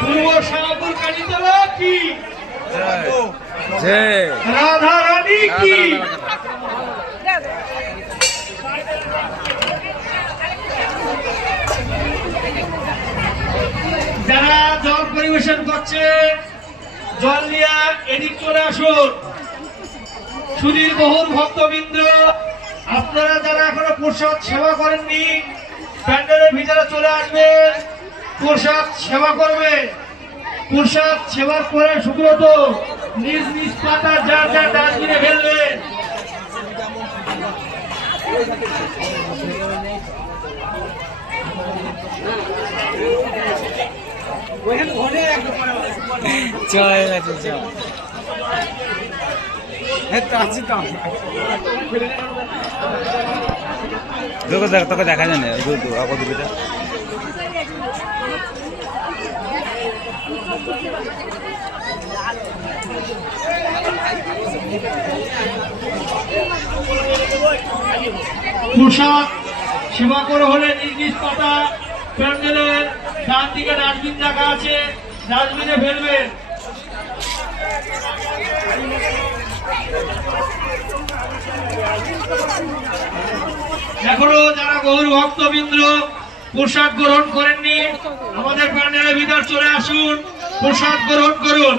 পূর্ব শাহপুর কালীতলা কি জয় রাধা রানী কি যারা জল পরিবেশন করছে জল নিয়ে এদিক চলে আসুন। সুধীর বহুল ভক্তবৃন্দ, আপনারা যারা এখনো প্রসাদ সেবা করেননি প্যান্ডেলের ভিতরে চলে আসবেন, প্রসাদ সেবা করবে। প্রসাদ সেবার পরে সুব্রত নিজ নিজ পাতা যার যার ডাস্টবিনে ফেলবে। চলে গেছে চল তোকে দেখা যায় না কত প্রসাদ সেবা করে হলে নিজ নিজ পাতা প্যান্ডেলের ডান দিকে ডাস্টবিন রাখা আছে, ডাস্টবিনে ফেলবেন। এখনো যারা গৌর ভক্তবৃন্দ প্রসাদ গ্রহণ করেননি আমাদের প্যান্ডেলের ভিতর চলে আসুন, প্রসাদ গ্রহণ করুন।